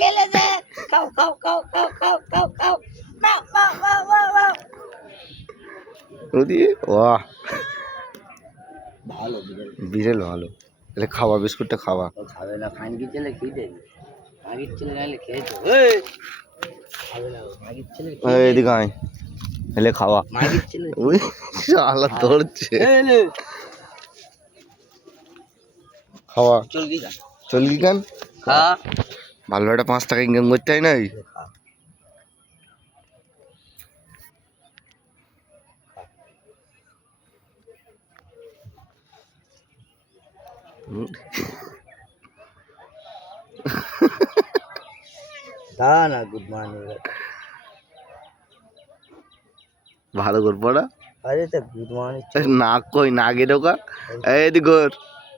খেলেছে খাও খাও খাও খাও খাও খাও খাও বাহ ভালো বিড়াল ভালো। তাহলে খাওয়া বিস্কুটটা খাওয়া। খাবে না খানকির ছেলে খেয়ে খানকির ছেলে নাহলে খেয়েছে খাবে না খানকির ছেলে এদিকে আয় এলে খাওয়া খানকির ছেলে শালা ধরছে খাওয়া চলবি কেন খা ভালো একটা 5 টাকা ইনকাম করতে হয় নাই দাঁড়া না গুড মর্নিং ভালো করে পড়া আরে তো গুড মর্নিং নাক কই নাগে ঢোকা এইদিক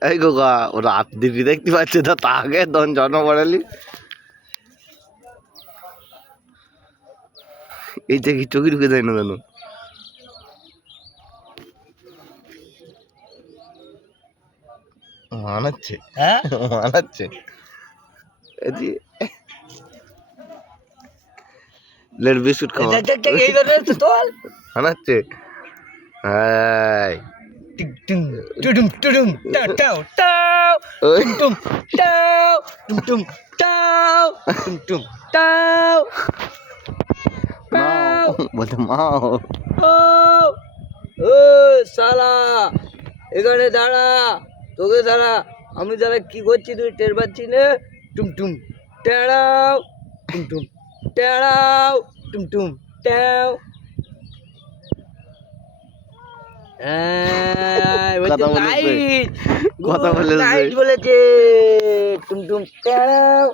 এই গোগা ও রাত দিবি দেখতে পাচ্ছে তো তাকে দন জন্ম পড়ালি এই যে কি চোখে ঢুকে যায় না কেন মানাচ্ছে হ্যাঁ মানাচ্ছে লেট বিস্কুট খাওয়া এই করে তোল মানাচ্ছে হাই টিং টিং টুডুম টুডুম টাও টাও টাও টুম টাও টুম টাও টুম টাও মাও বলতে মাও ও শালা এখানে দাঁড়া তোকে দাঁড়া আমি দাঁড়া কি করছি তুই টের পাচ্ছি না টুম টুম টেড়াও টুম টুম টেড়াও টুম টুম ট্যাও কথা বলেছে বলেছে টুমটুম টেড়াও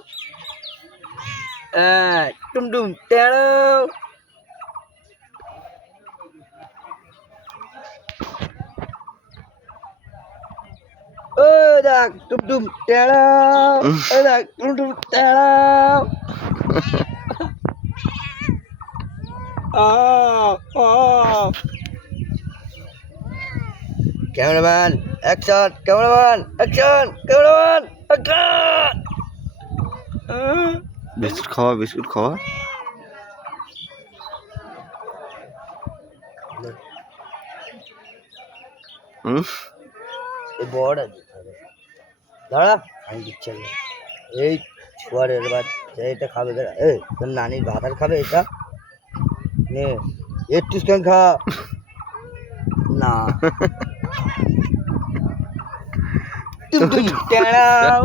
টুমটুম টেড়াও ও দেখ টুমটুম টেড়াও ও দেখ টুমটুম টেড়াও cameraman action cameraman action cameraman action biscuit খাওয়া বিস্কুট খাওয়া এই বড় দাঁড়া আমি দিচ্ছি এই ছোয়ারের বাচ্চা এটা খাবে এই তোর নানির ভাতার খাবে এটা নে একটু কেন খা না টুম টুম টেড়াও